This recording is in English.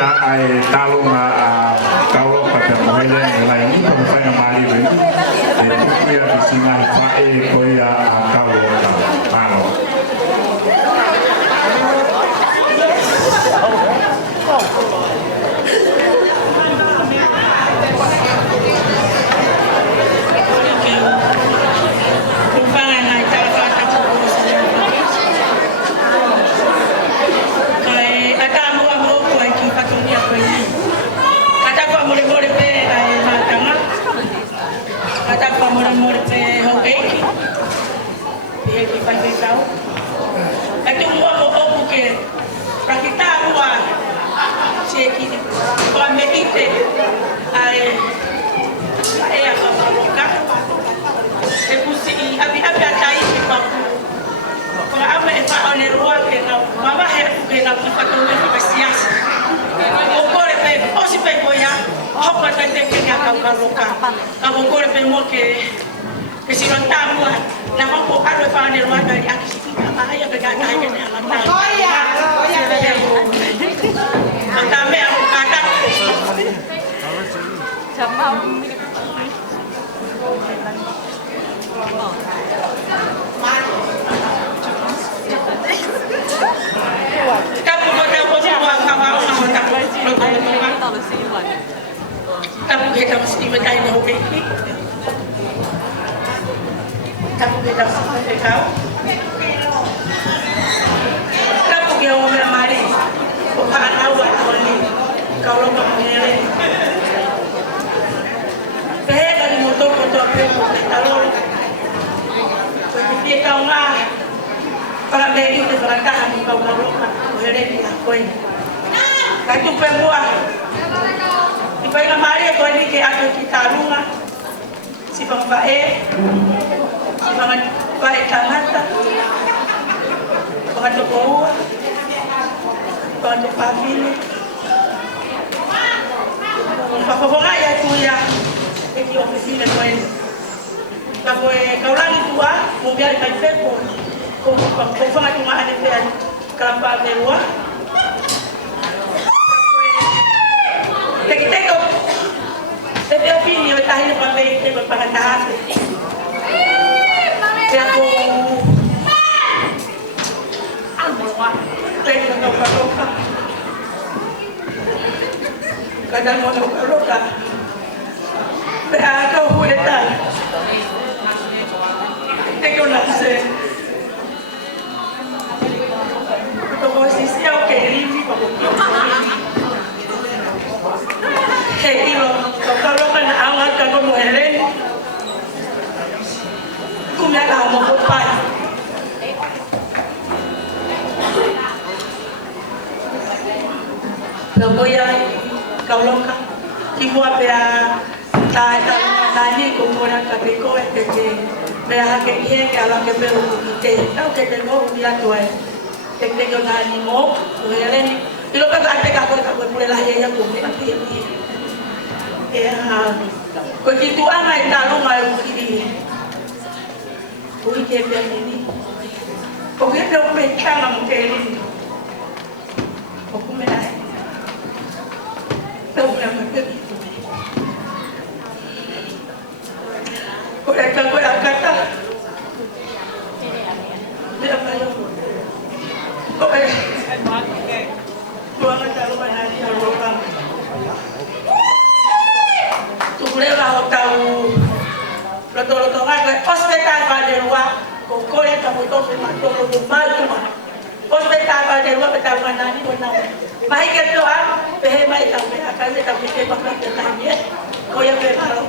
ya ai talunga kaulo kata mohele ngai ni ko fa na mali we e ku ya singa fa e ko ya kaulo palo que si no estamos la vamos a buscar los panes los anda ya que si la vaya a pegar ahí en la mano también acá kita mesti bertanya hobi kamu kita mesti tahu kamu dia orang mari bukan awal ni kalau kamu ni dari motor kalau dia tahu lah kalau dia itu berangkat kau kalau boleh dia kau itu perempuan Ipai na Maria ko ni ke ato kita lunga si pambae si pambae kamata ko ko ko pamili ko ya tu ya ki oficina ko en ka ko kaulang tua mo biar kai pepo ko fa tu ma ane pe kampa merua Tengo te opinión está en el papel para nada. Tengo tengo loca. Cada uno loca. Pero acá voy a estar. Tengo una sed. Como si sea que limpio Hei kalau kan awak kalau mau helen, kumya kamu kupai. Lagoya kalau kan ibu apa ya tadi kumpulan kabiko itu berhak dia kalau keberu kita tahu kita mau dia tuai, kita jangan mau helen. Ilo kan ada kakak boleh lah ya kumpulan dia. Ya, begitu anak tahu malu ini, boleh kebiasaan ini, boleh dong pencang mungkin, aku menai, tahu nama begitu, boleh kalau kata, dia malu, boleh, tuan tahu mana dia orang. Leva tahu loto ngai hospital pada luar kau yang kamu tahu macam tu malu hospital pada luar kita mana ni mana baik itu ah, behemai tahu, akan kita bisa makan dengan dia, kau yang bermalu.